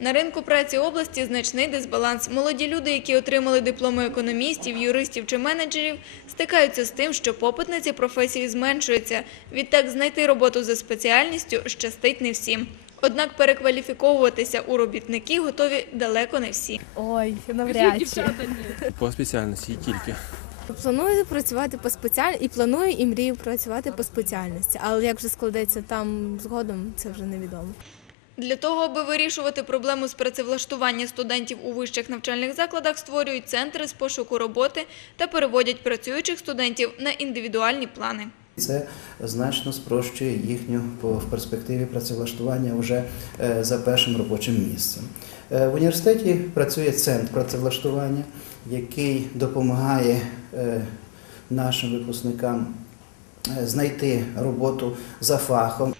На ринку праці області значний дисбаланс. Молоді люди, які отримали дипломи економістів, юристів чи менеджерів, стикаються з тим, що попит на ці професії зменшується. Відтак знайти роботу за спеціальністю щастить не всім. Однак перекваліфіковуватися у робітники готові далеко не всі. Ой, навряд чи. По спеціальності і тільки. Планую працювати по спеціальності і планую і мрію працювати по спеціальності. Але як вже складеться там згодом, це вже невідомо. Для того, аби вирішувати проблему з працевлаштування студентів у вищих навчальних закладах, створюють центри з пошуку роботи та переводять працюючих студентів на індивідуальні плани. Це значно спрощує їхню в перспективі працевлаштування вже е, за першим робочим місцем. Е, В університеті працює центр працевлаштування, який допомагає е, нашим випускникам знайти роботу за фахом.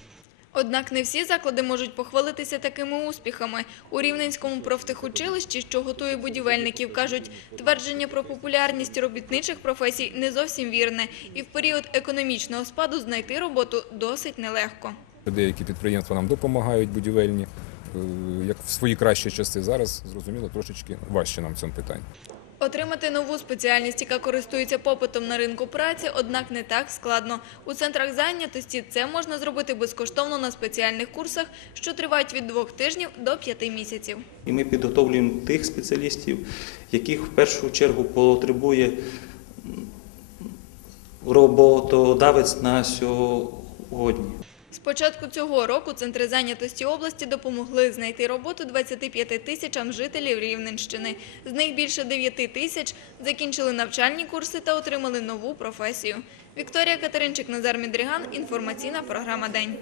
Однак не всі заклади можуть похвалитися такими успіхами. У Рівненському профтехучилищі, що готує будівельників, кажуть, твердження про популярність робітничих професій не зовсім вірне, і в період економічного спаду знайти роботу досить нелегко. Деякі підприємства нам допомагають будівельні, е, як в свої кращі часи. Зараз зрозуміло трошечки важче нам в цьому питанні. Отримати нову спеціальність, яка користується попитом на ринку праці, однак не так складно. У центрах зайнятості це можна зробити безкоштовно на спеціальних курсах, що тривають від двох тижнів до п'яти місяців. І ми підготовлюємо тих спеціалістів, яких в першу чергу потребує роботодавець на сьогодні. З початку цього року центри зайнятості області допомогли знайти роботу 25 тисячам жителів Рівненщини. З них більше 9 тисяч закінчили навчальні курси та отримали нову професію. Вікторія Катеринчик, Назар Мідріган. Інформаційна програма День.